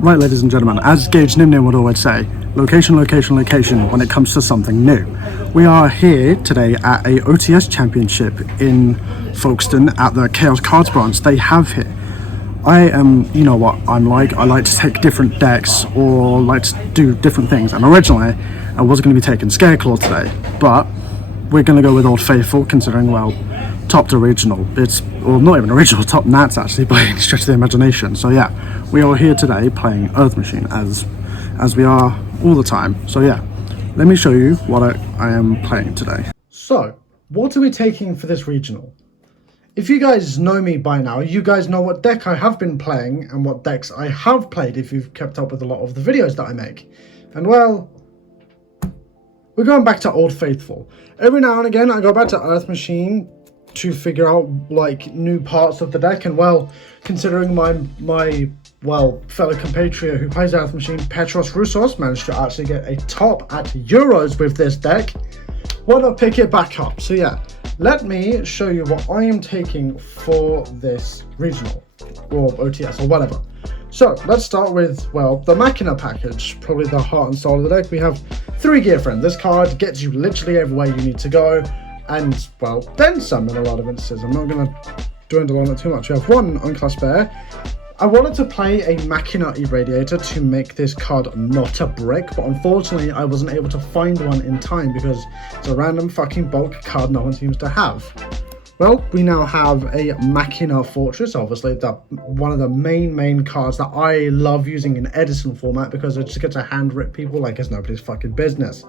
Right, ladies and gentlemen, as Gage Nimnim would always say, location, location, location when it comes to something new. We are here today at a OTS championship in Folkestone at the Chaos Cards branch they have here. I am, you know what I'm like, I like to take different decks or like to do different things, and originally I was going to be taking Scareclaw today, but we're going to go with Old Faithful considering, well, top to regional. It's, well, not even original, top Nats actually by any stretch of the imagination. So yeah, we are here today playing Earth Machine as we are all the time. So yeah, let me show you what I am playing today. So, what are we taking for this regional? If you guys know me by now, you guys know what deck I have been playing and what decks I have played if you've kept up with a lot of the videos that I make. And well, we're going back to Old Faithful. Every now and again I go back to Earth Machine to figure out like new parts of the deck, and well, considering my fellow compatriot who plays Earth Machine, Petros Roussos, managed to actually get a top at Euros with this deck, why not pick it back up? So yeah, let me show you what I am taking for this regional or OTS or whatever. So let's start with, well, the Machina package, probably the heart and soul of the deck. We have 3 Gear Friend. This card gets you literally everywhere you need to go, and well, then some in a lot of instances. I'm not going to dwindle on it too much. We have 1 Unclassed Bear. I wanted to play a Machina Irradiator to make this card not a brick, but unfortunately I wasn't able to find one in time because it's a random fucking bulk card no one seems to have. Well, we now have a Machina Fortress, obviously one of the main cards that I love using in Edison format because it just gets to hand rip people like it's nobody's fucking business.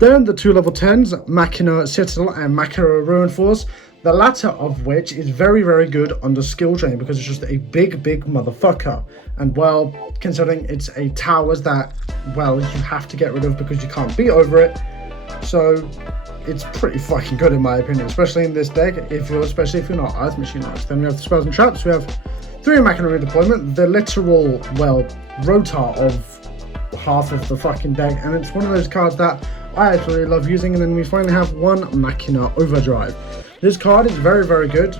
Then the 2 level 10s, Machina Citadel and Machina Ruin Force, the latter of which is very good under skill drain because it's just a big motherfucker. And well, considering it's a towers that, well, you have to get rid of because you can't beat over it, so it's pretty fucking good in my opinion, especially in this deck, especially if you're not Earth Machine arch. Then we have the Spells and Traps. We have 3 Machina Redeployment, the literal, well, rotar of half of the fucking deck, and it's one of those cards that I actually love using. And then we finally have 1 Machina Overdrive. This card is very good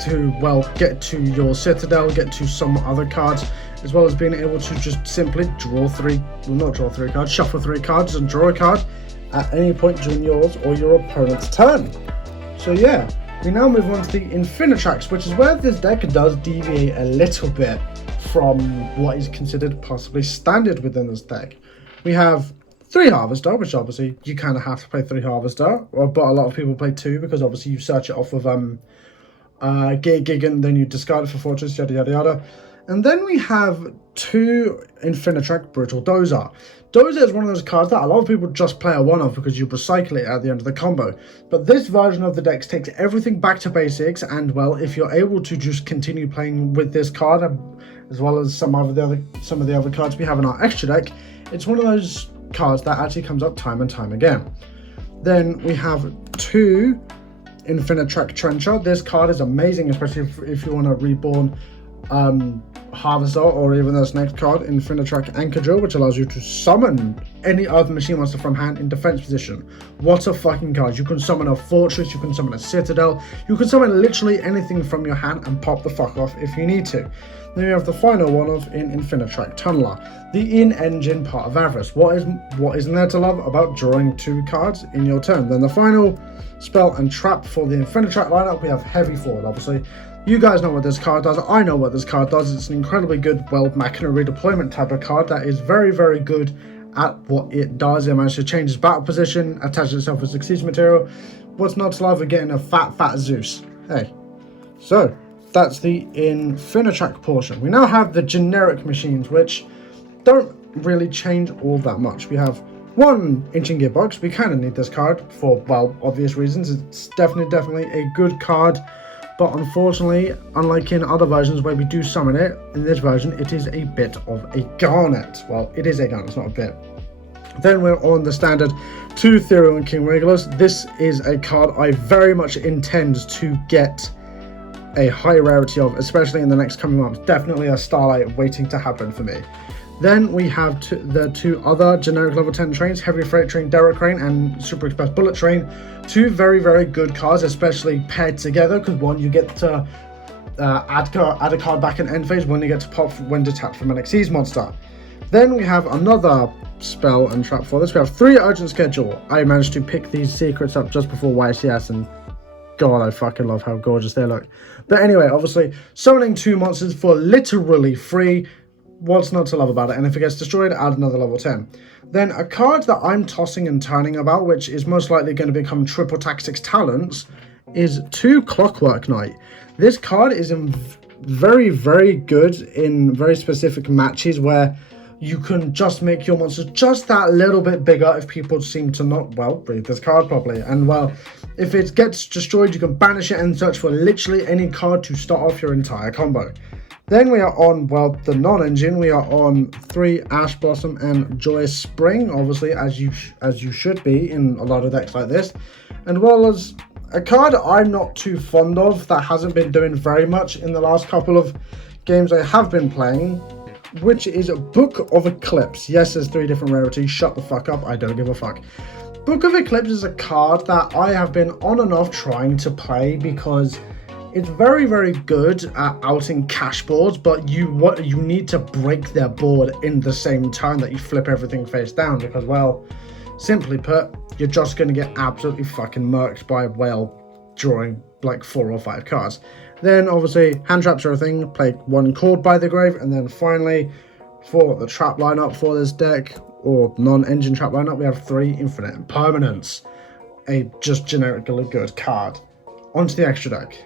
to, well, get to your Citadel, get to some other cards, as well as being able to just simply shuffle 3 cards and draw a card at any point during yours or your opponent's turn. So yeah, we now move on to the Infinitrax, which is where this deck does deviate a little bit from what is considered possibly standard within this deck. We have 3 Harvester, which obviously you kind of have to play 3 Harvester, but a lot of people play 2 because obviously you search it off with Gigant, then you discard it for Fortress, yada yada yada. And then we have 2 Infinitrack Brutal Dozer. Dozer is one of those cards that a lot of people just play a 1 of because you recycle it at the end of the combo. But this version of the deck takes everything back to basics, and well, if you're able to just continue playing with this card, as well as some of the other cards we have in our extra deck, it's one of those cards that actually comes up time and time again. Then we have 2 Infinitrack Trencher. This card is amazing, especially if you want to reborn Harvester, or even this next card, Infinitrack Anchor Drill, which allows you to summon any other machine monster from hand in defense position. What a fucking card. You can summon a Fortress, you can summon a Citadel, you can summon literally anything from your hand and pop the fuck off if you need to. Then we have the final one of in Infinitrack Tunneler, the in-engine part of Avarice. What isn't there to love about drawing 2 cards in your turn? Then the final spell and trap for the Infinitrack lineup, we have Heavy Forward, obviously. You guys know what this card does, I know what this card does. It's an incredibly good, well, Machina Redeployment type of card that is very good at what it does. It manages to change its battle position, attach itself with succeeds material. What's not to love with getting a fat Zeus? Hey. So, that's the Infinitrack portion. We now have the generic machines, which don't really change all that much. We have 1 Inching Gearbox. We kind of need this card for, well, obvious reasons. It's definitely a good card, but unfortunately, unlike in other versions where we do summon it, in this version it is a bit of a garnet. Well, it is a garnet, it's not a bit. Then we're on the standard 2 Ethereal and King Regulus. This is a card I very much intend to get a high rarity of, especially in the next coming months. Definitely a Starlight waiting to happen for me. Then we have the 2 other generic level 10 trains, Heavy Freight Train Derrick Crane and Super Express Bullet Train. 2 very good cards, especially paired together, because 1, you get to add a card back in end phase when you get to pop when detached from an Xyz monster. Then we have another spell and trap for this. We have 3 urgent schedule. I managed to pick these secrets up just before YCS, and God, I fucking love how gorgeous they look. But anyway, obviously, summoning 2 monsters for literally free. What's not to love about it? And if it gets destroyed, add another level 10. Then a card that I'm tossing and turning about, which is most likely going to become Triple Tactics Talents, is 2 Clockwork Knight. This card is very, very good in very specific matches where you can just make your monsters just that little bit bigger if people seem to not, well, read this card properly. And, well, if it gets destroyed, you can banish it and search for literally any card to start off your entire combo. Then we are on, well, the non-engine. We are on 3 Ash Blossom and Joyous Spring, obviously, as you should be in a lot of decks like this. And, well, as a card I'm not too fond of that hasn't been doing very much in the last couple of games I have been playing, which is Book of Eclipse. Yes, there's 3 different rarities. Shut the fuck up. I don't give a fuck. Book of Eclipse is a card that I have been on and off trying to play because it's very, very good at outing cash boards, but you need to break their board in the same turn that you flip everything face down because, well, simply put, you're just going to get absolutely fucking murked by, well, drawing like 4 or 5 cards. Then, obviously, hand traps are a thing. Play 1 Called by the Grave. And then, finally, for the trap lineup for this deck, or non-engine trap lineup, we have 3 Infinite Impermanence. A just generically good card. Onto the extra deck.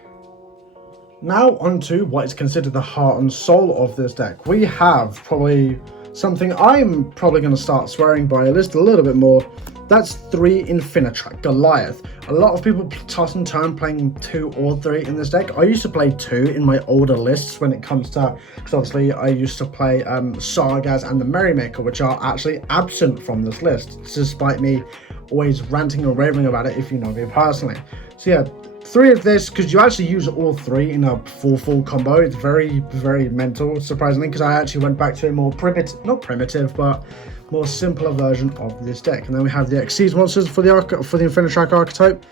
Now, onto what is considered the heart and soul of this deck. We have probably something I'm probably going to start swearing by a list a little bit more. That's 3 Infinitrack Goliath. A lot of people toss and turn playing 2 or 3 in this deck. I used to play 2 in my older lists when it comes to, because obviously I used to play Sargaz and the Merrymaker, which are actually absent from this list, despite me always ranting or raving about it if you know me personally. So yeah, 3 of this, because you actually use all 3 in a full combo. It's very, very mental, surprisingly, because I actually went back to a more primitive, not primitive, but more simpler version of this deck. And then we have the Xyz monsters for the Infinitrack archetype,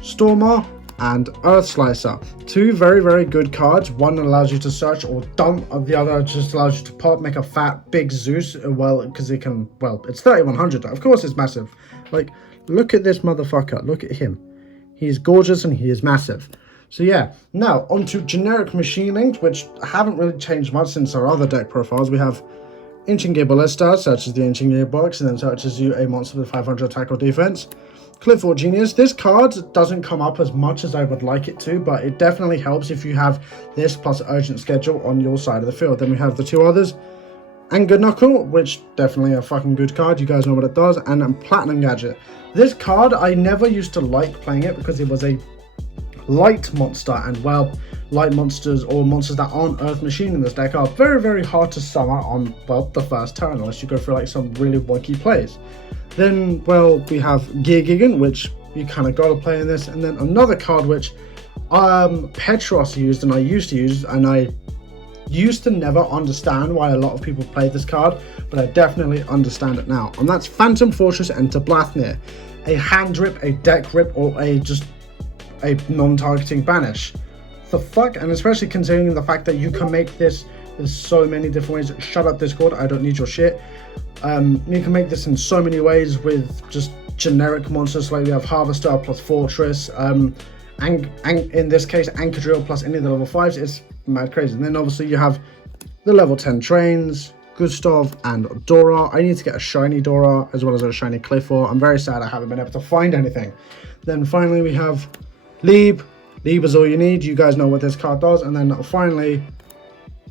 Stormer and Earth Slicer. 2 very, very good cards. One allows you to search or dump, the other just allows you to pop, make a fat, big Zeus, well, because it can, well, it's 3100, of course it's massive. Like, look at this motherfucker, look at him. He's gorgeous and he is massive. So yeah, now onto generic machine links, which haven't really changed much since our other deck profiles. We have Inching Gear Ballista, searches the Inching Gear box, and then searches you a monster with 500 attack or defense. Clipboard Genius, this card doesn't come up as much as I would like it to, but it definitely helps if you have this plus Urgent Schedule on your side of the field. Then we have the 2 others, Anger Knuckle, which definitely a fucking good card, you guys know what it does, and Platinum Gadget. This card, I never used to like playing it because it was a light monster, and well, light monsters or monsters that aren't Earth Machine in this deck are very, very hard to summon on, well, the first turn, unless you go for like some really wonky plays. Then, well, we have Gear Gigant, which you kind of got to play in this, and then another card which Petros used and I used to use, and I used to never understand why a lot of people play this card, but I definitely understand it now, and that's Phantom Fortress Enter Blathnir. A hand rip, a deck rip, or a just a non-targeting banish. The fuck? And especially considering the fact that you can make this, there's so many different ways. Shut up, Discord, I don't need your shit. You can make this in so many ways with just generic monsters, like we have Harvester plus Fortress, and in this case Anchor Drill plus any of the level 5s. It's mad crazy. And then obviously you have the level 10 trains, Gustav and Dora. I need to get a shiny Dora as well as a shiny Clifford. I'm very sad I haven't been able to find anything. Then finally we have Lieb. Lieb is all you need. You guys know what this card does. And then finally,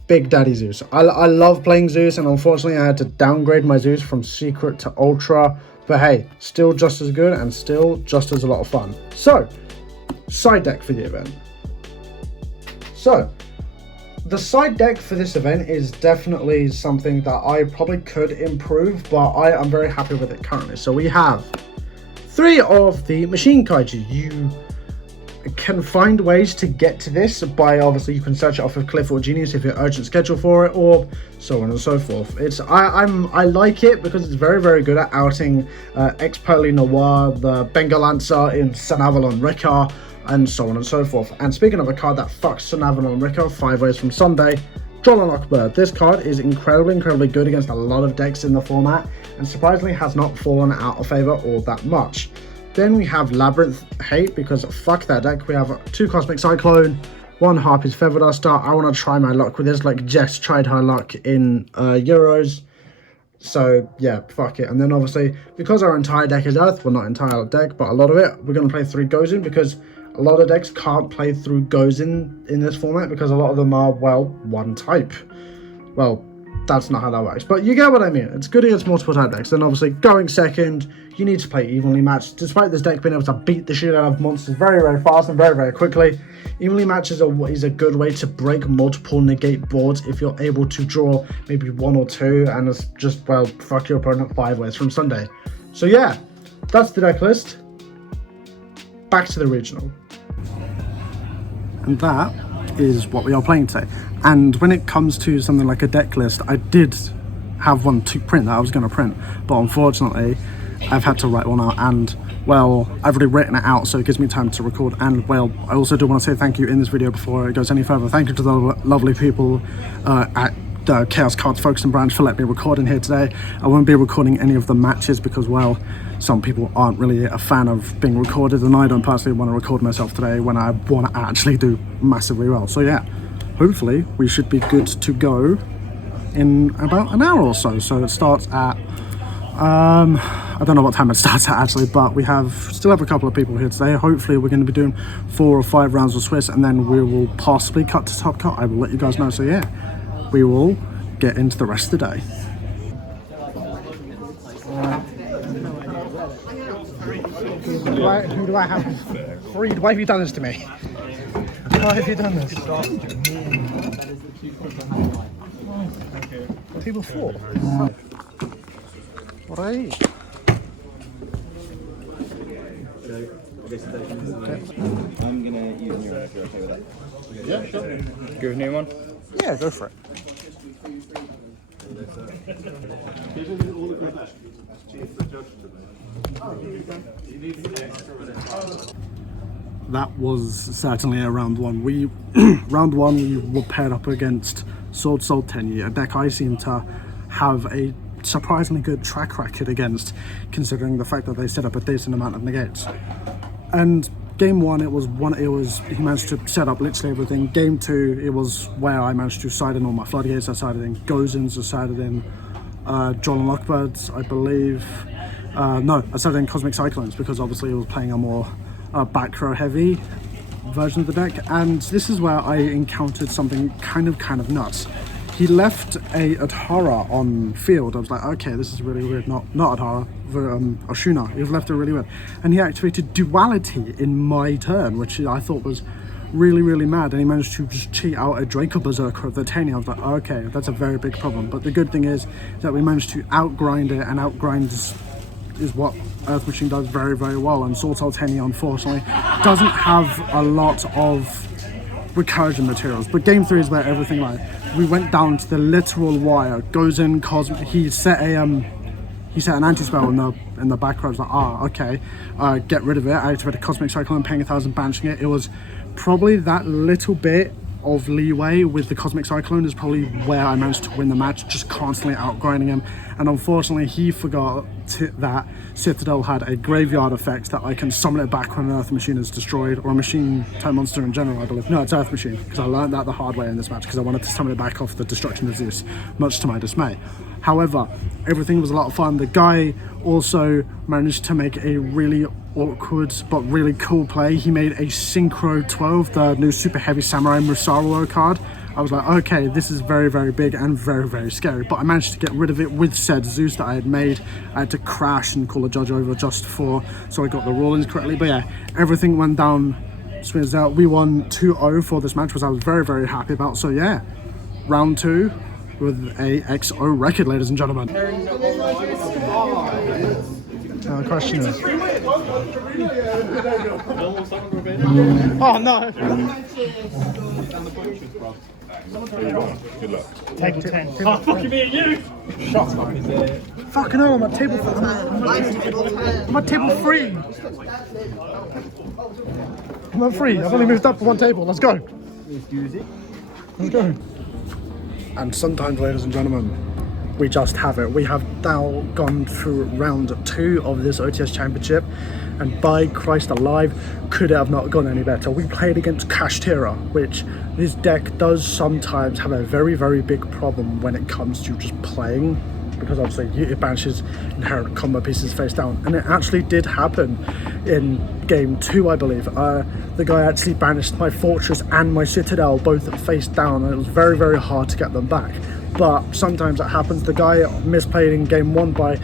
Big Daddy Zeus. I love playing Zeus, and unfortunately I had to downgrade my Zeus from Secret to Ultra. But hey, still just as good and still just as a lot of fun. So, side deck for the event. So, the side deck for this event is definitely something that I probably could improve, but I am very happy with it currently. So we have 3 of the Machine Kaiju. can find ways to get to this by, obviously you can search it off of Cliff or Genius if you're urgent schedule for it, or so on and so forth. It's I like it because it's very, very good at outing ex-Pearly Noir, the Bengal Lancer in Sun Avalon Ricker, and so on and so forth. And speaking of a card that fucks Sun Avalon Ricker 5 ways from Sunday, Droll and Lockbird. This card is incredibly good against a lot of decks in the format, and surprisingly has not fallen out of favor all that much. Then we have Labyrinth Hate, because fuck that deck. We have 2 Cosmic Cyclone, 1 Harpy's Feather Duster. I want to try my luck with this, like Jess tried her luck in Euros. So yeah, fuck it. And then obviously, because our entire deck is Earth, well, not entire deck, but a lot of it, we're going to play 3 Gozin, because a lot of decks can't play through Gozin in this format, because a lot of them are, well, one type. Well, that's not how that works, but you get what I mean. It's good against multiple type decks. Then obviously, going second, you need to play evenly matched. Despite this deck being able to beat the shit out of monsters very, very fast and very, very quickly, evenly matched is a good way to break multiple negate boards if you're able to draw maybe 1 or 2, and it's just, well, fuck your opponent 5 ways from Sunday. So yeah, that's the deck list. Back to the regional. And that is what we are playing today. And when it comes to something like a deck list, I did have one to print that I was going to print, but unfortunately I've had to write one out, and well, I've already written it out, so it gives me time to record. And well, I also do want to say thank you in this video before it goes any further. Thank you to the lovely people at the Chaos Cards Folkestone branch for letting me record in here today. I won't be recording any of the matches because, well, some people aren't really a fan of being recorded, and I don't personally want to record myself today when I want to actually do massively well. So yeah, hopefully we should be good to go in about an hour or so. So it starts at I don't know what time it starts at actually, but we still have a couple of people here today. Hopefully we're going to be doing 4 or 5 rounds of Swiss, and then we will possibly cut to top cut. I will let you guys know. So yeah, we will get into the rest of the day. Who do I have? Reed, why have you done this to me? Why have you done this? Table 4. Right. I'm gonna use Nero if you're okay with that. Yeah, sure. Go with new one? Yeah, go for it. That was certainly a round 1. Round 1 we were paired up against Sword Soul Tenyi, a deck I seem to have a surprisingly good track record against, considering the fact that they set up a decent amount of negates. And game 1, he managed to set up literally everything. Game 2, it was where I managed to side in all my floodgates. I sided in Gozins, I sided in Droll and Lockbirds, I believe. No, I sided in Cosmic Cyclones, because obviously he was playing a more back row heavy version of the deck. And this is where I encountered something kind of nuts. He left a Adhara on field. I was like, okay, this is really weird. Not Adhara, Oshuna. He left it really weird. And he activated Duality in my turn, which I thought was really mad. And he managed to just cheat out a Draco Berserker of the Tenyi. I was like, okay, that's a very big problem. But the good thing is that we managed to outgrind it, and outgrind is what Earth Machine does very well. And Sword Soul Tenyi, unfortunately, doesn't have a lot of recursion materials. But game 3 is where everything like we went down to the literal wire. Goes in Cosmic. He set an anti-spell in the back row. I was like, okay, get rid of it. I activated Cosmic Cyclone, paying 1,000, banishing it. It was probably that little bit of leeway with the Cosmic Cyclone is probably where I managed to win the match, just constantly outgrinding him. And unfortunately he forgot that Citadel had a graveyard effect that I can summon it back when an Earth Machine is destroyed, or a machine type monster in general, I believe. No, it's Earth Machine, because I learned that the hard way in this match, because I wanted to summon it back off the Destruction of Zeus, much to my dismay. However, everything was a lot of fun. The guy also managed to make a really awkward but really cool play. He made a Synchro 12, the new super heavy Samurai Musaru card. I was like, okay, this is very big and very scary. But I managed to get rid of it with said Zeus that I had made. I had to crash and call a judge over just so I got the rulings correctly. But yeah, everything went down smooth out. We won 2-0 for this match, which I was very happy about. So yeah, round 2 with a XO record, ladies and gentlemen. Now the question is... Oh no! Good luck. Table 10. Oh, fucking me and you! Shut up. Fucking hell, I'm at table 4. I'm at table 3. I'm at 3. I've only moved up one table. Let's go. Let's go. And sometimes, ladies and gentlemen, we just have it. We have now gone through round 2 of this OTS Championship, and by Christ alive, could it have not gone any better. We played against Kashtira, which this deck does sometimes have a very, very big problem when it comes to just playing, because obviously it banishes inherent combo pieces face down, and it actually did happen in game 2, I believe. The guy actually banished my fortress and my citadel both face down, and it was very, very hard to get them back. But sometimes it happens. The guy misplayed in game 1 by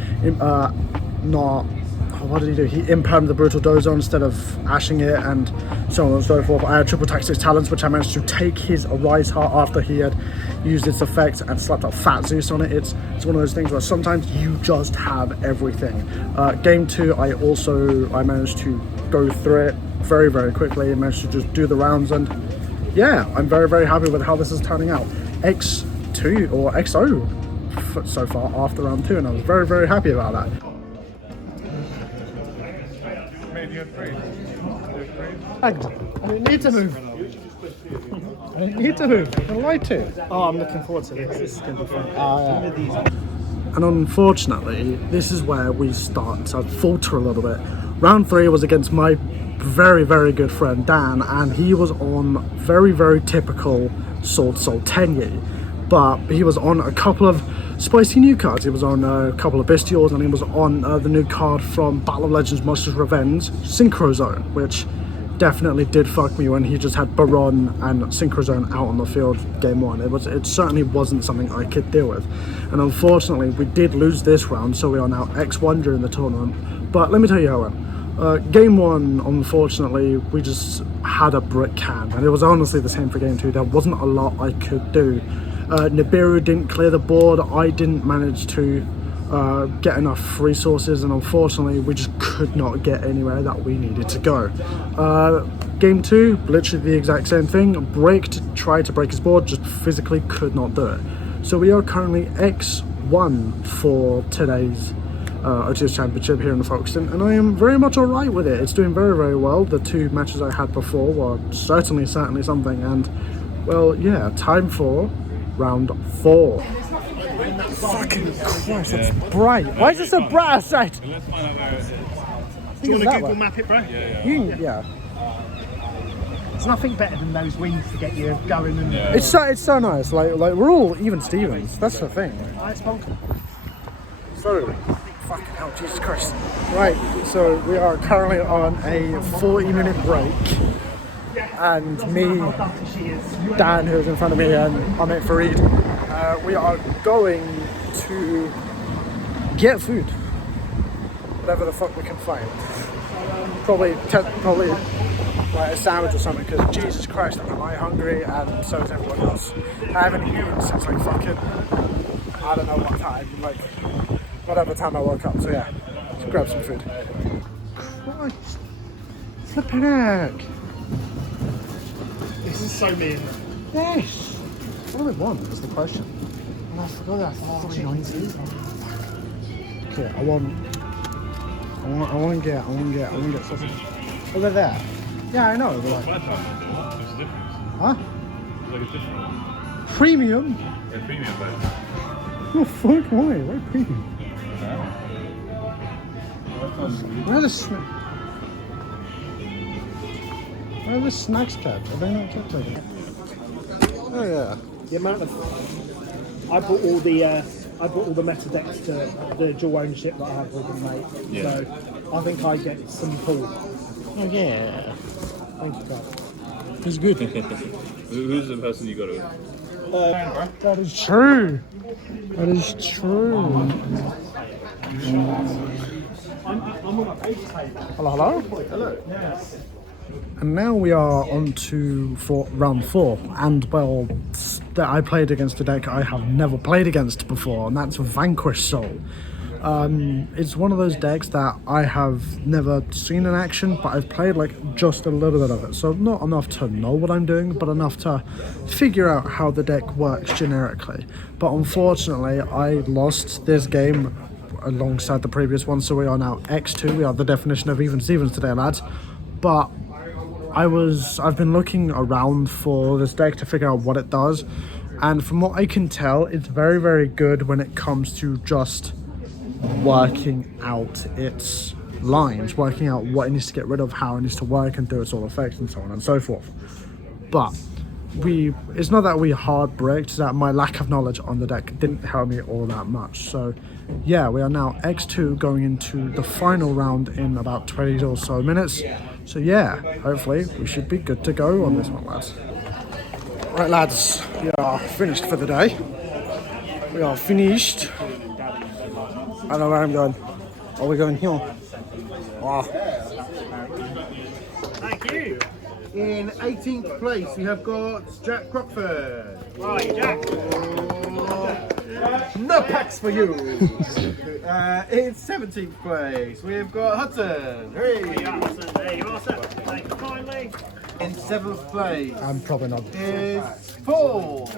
what did he do? He impermed the Brutal Dozo instead of ashing it, and so on and so forth. I had triple tactics talents, which I managed to take his Arise Heart after he had used its effect and slapped a Fat Zeus on it. It's one of those things where sometimes you just have everything. Game 2, I managed to go through it very, very quickly and managed to just do the rounds, and yeah, I'm very, very happy with how this is turning out. X2 or XO so far after round 2, and I was very, very happy about that. I didn't need to move. I didn't need to move. I like to. Oh, I'm looking forward to this. This is going to be fun. And unfortunately, this is where we start to falter a little bit. Round 3 was against my very, very good friend Dan, and he was on very, very typical Sword Soul Tenyi. But he was on a couple of spicy new cards. He was on a couple of Bestials, and he was on the new card from Battle of Legends Monsters Revenge, Synchro Zone, which definitely did fuck me when he just had Baron and Synchro Zone out on the field game 1. It certainly wasn't something I could deal with. And unfortunately, we did lose this round, so we are now X1 during the tournament. But let me tell you how it went. Game 1, unfortunately, we just had a brick can, and it was honestly the same for game 2. There wasn't a lot I could do. Nibiru didn't clear the board. I didn't manage to get enough resources, and unfortunately we just could not get anywhere that we needed to go. Game 2, literally the exact same thing. Tried to break his board, just physically could not do it. So we are currently X1 for today's OTS Championship here in Folkestone, and I am very much alright with it. It's doing very, very well. The 2 matches I had before were certainly something, and well, yeah, time for round 4. Fucking Christ, it's bright. Why is it so bright outside? Let's find out where it is. Do you want to Google map it, bro? Yeah. There's nothing better than those wings to get you going. And It's so nice. Like we're all even Stevens. That's the thing. it's bonkers. So, fucking hell, Jesus Christ. Right, so we are currently on a 40-minute break, and me, Dan, who's in front of me, and Amit Farid, we are going to get food, whatever the fuck we can find. Probably like a sandwich or something, because Jesus Christ, am I hungry, and so is everyone else. I haven't eaten since like fucking, I don't know what time, like whatever time I woke up. So yeah, let's grab some food. Christ, flipping heck. This is so mean. Yes. What do we want is the question. And I forgot that $3.90. Okay, I want to get sausage. Oh, they're there. Yeah, I know. They're like, There's a difference. huh? There's like a difference. Premium? Yeah, premium, but Oh fuck, why? Why premium? Where are the snacks kept? Are they not kept over there? Oh yeah. The amount of I bought all the meta decks to the dual ownership that I have with them, mate. Yeah. So I think I get some pull. Oh yeah. Thank you, God. It's good. who's the person you got it with? That is true. That is true. I'm on a page table. Hello? Hello. Yes. And now we are on to round 4, and well, I played against a deck I have never played against before, and that's Vanquish Soul. It's one of those decks that I have never seen in action, but I've played like just a little bit of it. So not enough to know what I'm doing, but enough to figure out how the deck works generically. But unfortunately, I lost this game alongside the previous one, so we are now X2. We are the definition of even Stevens today, lads. But I've been looking around for this deck to figure out what it does, and from what I can tell, it's very, very good when it comes to just working out its lines, working out what it needs to get rid of, how it needs to work and do its all effects and so on and so forth. But it's not that we hard bricked, it's that my lack of knowledge on the deck didn't help me all that much. So yeah, we are now X2 going into the final round in about 20 or so minutes. So yeah, hopefully we should be good to go on this one, lads. Right, lads, we are finished for the day. We are finished. I don't know where I'm going. Are we going here? Wow. Thank you. In 18th place, we have got Jack Crockford. Right, Jack. No packs for you. In 17th place, we've got Hudson. Hey. There you are, sir. Thank you kindly. In 7th place I'm probably not. is Paul.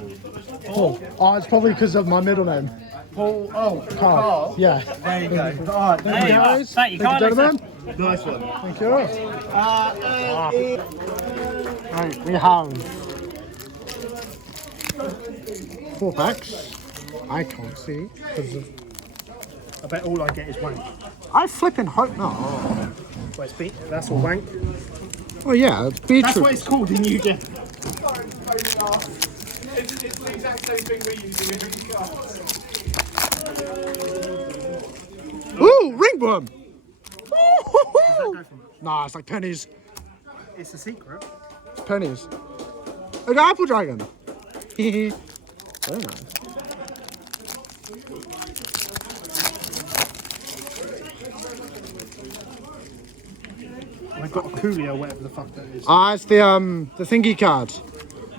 Paul. Oh, it's probably because of my middle name. Paul. Oh, Carl. Carl. Yeah. There you go. All right, Thank you, guys. Thank you kindly, gentlemen. nice one. Thank you. Right, we have 4 packs. I can't see. I bet all I get is wank. I flipping hope not. Well, that's all wank. Oh yeah, it's beetroot. That's what it's called in you get. It's the exact same thing we use in every car. Ooh, ringworm! Nah, it's like pennies. It's a secret. It's pennies. I got apple dragon. Very nice. I got a Coolio, whatever the fuck that is. It's the thingy card.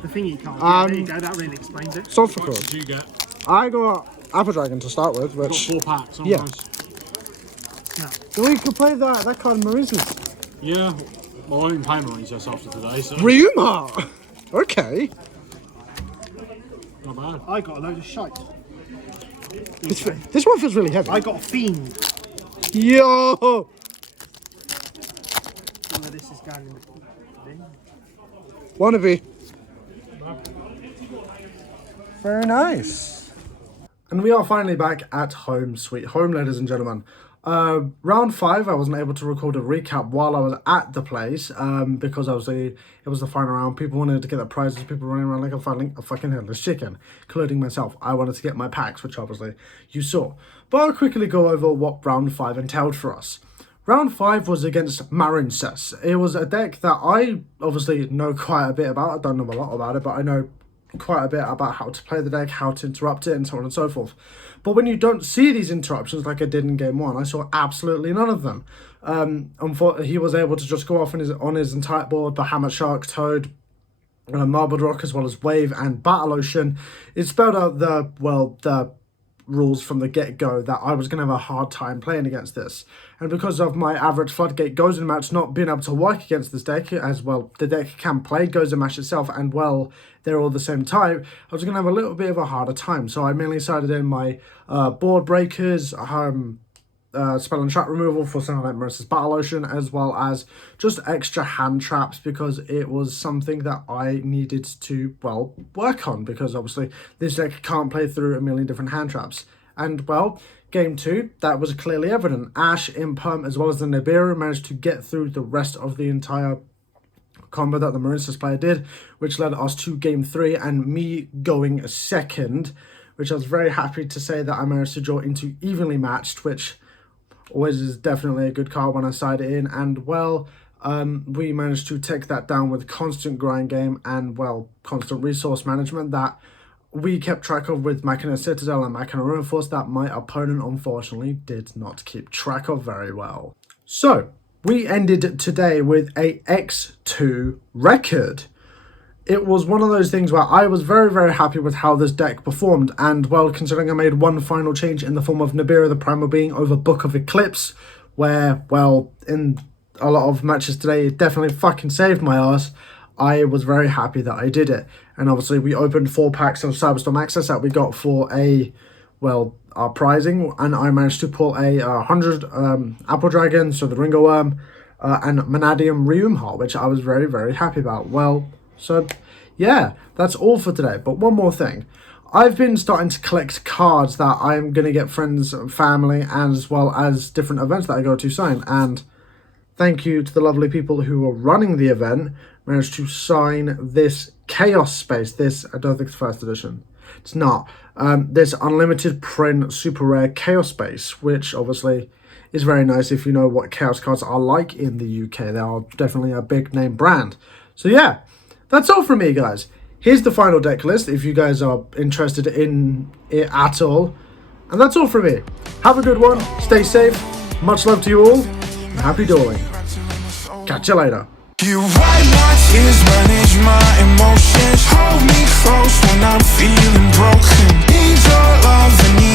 The thingy card. There you go. That really explains it. Sulfur What card. did you get? I got apple dragon to start with, Got which 4 packs. Oh, Yeah. Nice. we could play that card in Marisa's. Yeah. Well, I won't play Mauritius after today, so Ryuma! Okay. not bad. I got a load of shite. This one feels really heavy. I got a fiend. Yo! Some of this is going in the thing. Wannabe. Very nice. And we are finally back at home, sweet home, ladies and gentlemen. Round 5, I wasn't able to record a recap while I was at the place because obviously it was the final round. People wanted to get their prizes, people running around like a fucking headless chicken, including myself. I wanted to get my packs, which obviously you saw. But I'll quickly go over what round 5 entailed for us. Round 5 was against Marincess. It was a deck that I obviously know quite a bit about. I don't know a lot about it, but I know quite a bit about how to play the deck, how to interrupt it, and so on and so forth. But when you don't see these interruptions like I did in game 1, I saw absolutely none of them. Unfortunately, he was able to just go off on his entire board, Bahamut Shark, Toad, Marbled Rock, as well as Wave and Battle Ocean. It spelled out the rules from the get-go that I was going to have a hard time playing against this. And because of my average Floodgate Goes in match not being able to work against this deck, as well, the deck can play Goes in match itself, and well, they're all the same type, I was going to have a little bit of a harder time. So I mainly sided in my board breakers, spell and trap removal for something like Marissa's Battle Ocean, as well as just extra hand traps, because it was something that I needed to, well, work on, because obviously this deck can't play through a million different hand traps. And, well, game 2, that was clearly evident. Ash, Imperm, as well as the Nibiru managed to get through the rest of the entire combo that the Marissa's player did, which led us to game 3 and me going second, which I was very happy to say that I managed to draw into evenly matched, which always is definitely a good card when I side it in. And well, we managed to take that down with constant grind game and, well, constant resource management that we kept track of with Machina Citadel and Machina Ruinforce that my opponent unfortunately did not keep track of very well. So we ended today with a X2 record. it was one of those things where I was very, very happy with how this deck performed, and well, considering I made one final change in the form of Nibiru the Primal Being over Book of Eclipse, where, well, in a lot of matches today, it definitely fucking saved my ass. I was very happy that I did it. And obviously we opened 4 packs of Cyberstorm Access that we got for our prizing, and I managed to pull a 100 Apple Dragon, so the Ringo Worm, and Manadium Reum Heart, which I was very, very happy about. Well, so yeah, that's all for today. But one more thing. I've been starting to collect cards that I'm going to get friends and family, as well as different events that I go to sign. And thank you to the lovely people who are running the event, managed to sign this Chaos Space. This, I don't think it's first edition. It's not. This unlimited print super rare Chaos Space, which obviously is very nice if you know what Chaos cards are like in the UK. They are definitely a big name brand. So yeah, that's all from me, guys. Here's the final deck list if you guys are interested in it at all. And that's all from me. Have a good one. Stay safe. Much love to you all. And happy dueling. Catch you later. You wipe my tears, manage my emotions, hold me close when I'm feeling broken. Need your love and